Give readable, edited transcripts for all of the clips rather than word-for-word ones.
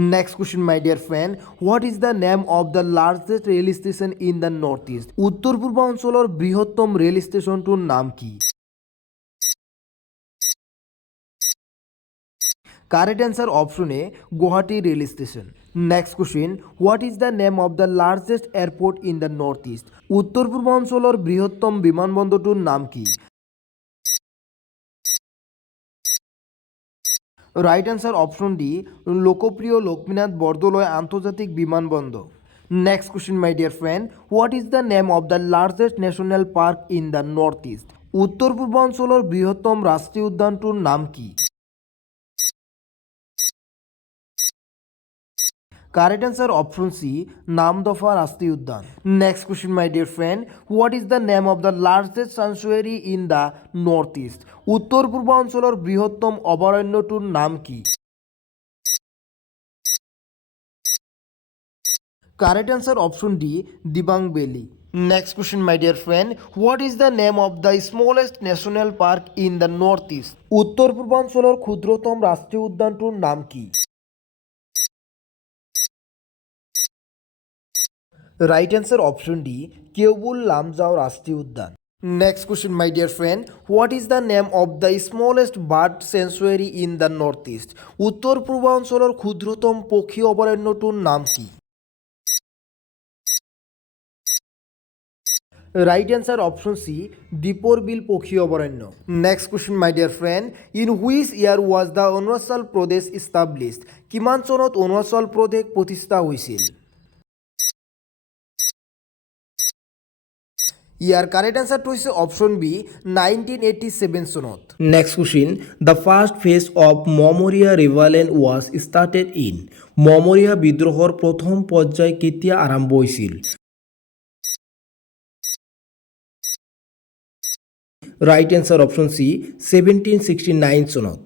Next question, my dear friend. What is the name of the largest rail station in the northeast? উত্তর পূর্বাঞ্চলের বৃহত্তম রেল স্টেশনটির নাম কি? Correct answer option A, Guwahati rail station. Next question, what is the name of the largest airport in the northeast? উত্তর পূর্বাঞ্চলের বৃহত্তম বিমানবন্দরটির নাম কি? Right answer option D, Lokopriya Lakshminath Bordoloi আন্তর্জাতিক বিমানবন্দর। Next question my dear friend, what is the name of the largest national park in the north east? উত্তর পূর্বাঞ্চলের বৃহত্তম রাষ্ট্রীয় উদ্যানটির নাম কি? Correct answer option C, Namdapha রাষ্ট্রীয় উদ্যান। Next question my dear friend, what is the name of the largest sanctuary in the north east? উত্তর পূর্বাঞ্চলের বৃহত্তম অভয়ারণ্যটির নাম কি? Correct answer option D, Dibang valley. Next question my dear friend, what is the name of the smallest national park in the north east? উত্তর পূর্বাঞ্চলের ক্ষুদ্রতম রাষ্ট্রীয় উদ্যানটির নাম কি? Right answer option D, Keibul Lamjao রাষ্ট্রীয় উদ্যান। Next question my dear friend, what is the name of the smallest bird sanctuary in the north east? উত্তর পূর্বাঞ্চলের ক্ষুদ্রতম পক্ষী অভয়ারণ্যটির নাম কি? Right answer option C, Deepor Beel পক্ষী অভয়ারণ্য। Next question my dear friend, in which year was the Arunachal প্ৰদেশ ইষ্টাবলিছড? কিমান চনত অৰুণাচল প্ৰদেশ প্ৰতিষ্ঠা হৈছিল? ইয়াৰ কারেক্ট আনসারটা হচ্ছে অপশন বি, 1987 চনত। Next question, the first phase of Moamoria rebellion was started in? Moamoria বিদ্রোহৰ প্ৰথম পৰ্যায় কেতিয়া আৰম্ভ হৈছিল? রাইট অ্যান্সার অপশন সি, 1769 চনত।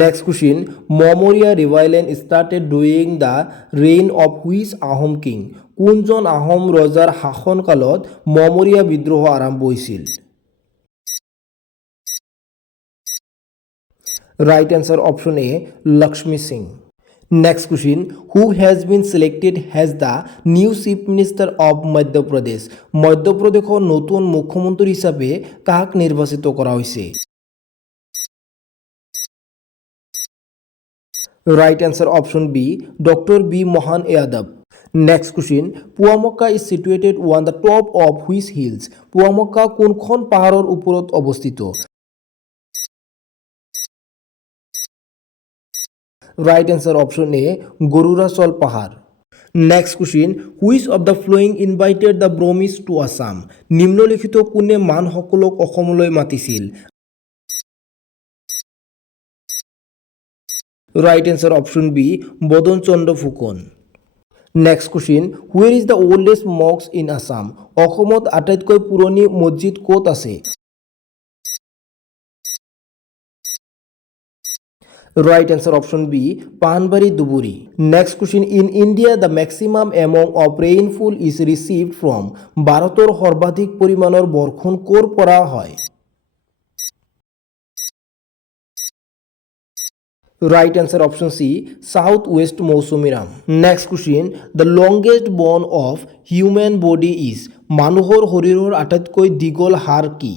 Next question, Moamoria rebellion started during the reign of which Ahom king? কোনজন আহোম ৰজাৰ শাসনকালত মমরিয়া বিদ্ৰোহ আৰম্ভ হৈছিল? Right answer option A, Lakshmi Singha. Next question, who has been selected has the new chief minister of Madhya Pradesh? মধ্যপ্ৰদেশৰ নতুন মুখ্যমন্ত্ৰী হিচাপে কাক নিৰ্বাচিত কৰা হৈছে? Right answer option B, doctor B Mohan Yadav. Next question, Poa Mecca is situated on the top of which hills? Poa Mecca কোনখন পাহাৰৰ ওপৰত অৱস্থিত? Right answer option A, Garurachal পাহাৰ। Next question, which of the following invited the British to Assam? নিম্নলিখিত কোনে মানসকলক অসমলৈ মাতিছিল? Right answer option B, Badan Chandra Phukan. Next question, where is the oldest mosque in Assam? অসমত আটাইতকৈ পুৰণি মছজিদ ক'ত আছে? Right answer option B, Panbari Dhubri. Next question, in India the maximum amount of rainfall is received from? ভাৰতৰ সৰ্বাধিক পৰিমাণৰ বৰষুণ ক'ৰ পৰা হয়? Right answer option C, south west মৌচুমীৰাম। Next question, the longest bone of human body is? মানুহৰ শৰীৰৰ আটাইতকৈ দীঘল হাড় কি?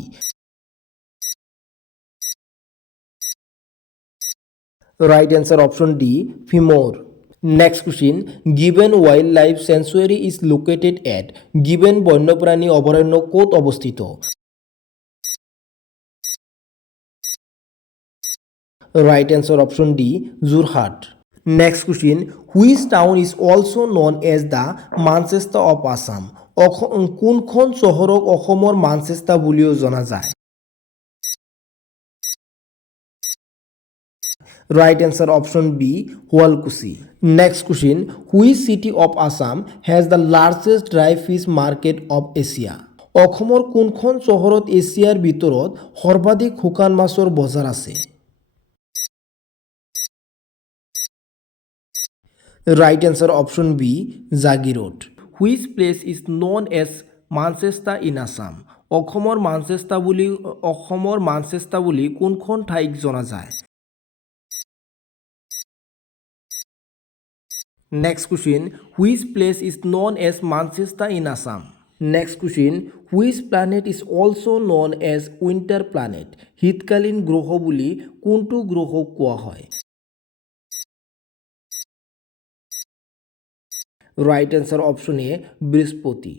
Right answer option D, femur. Next question, given wildlife sanctuary is located at? Given বন্যপ্ৰাণী অভয়াৰণ্য ক'ত অৱস্থিত? Right answer option D, Jorhat. Next question, which town is also known as the Manchester of Assam? কোনখন চহৰক অসমৰ মানচেষ্টাৰ বুলিও জনা যায়? Right answer option B, Sualkuchi. Next question, which city of Assam has the largest dry fish market of Asia? অসমৰ কোনখন চহৰত এছিয়াৰ ভিতৰত সৰ্বাধিক শুকান মাছৰ বজাৰ আছে? Right answer option B, Jagiroad. Which place is known as Manchester in Assam? অসমৰ মানচেষ্টাৰ বুলি কোনখন ঠাইক জনা যায়? Next question, which place is known as Manchester in Assam? Next question, which planet is also known as winter planet? শীতকালীন গ্রহ বুলি কোনটো গ্রহক কোৱা হয়? Right answer option A, বৃহস্পতি.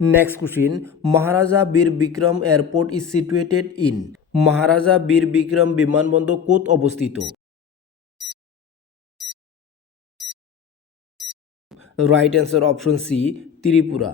Next question, Maharaja Bir Bikram Airport is situated in. Maharaja Bir Bikram বিমানবন্দর কোত অবস্থিত? Right answer option C, Tripura.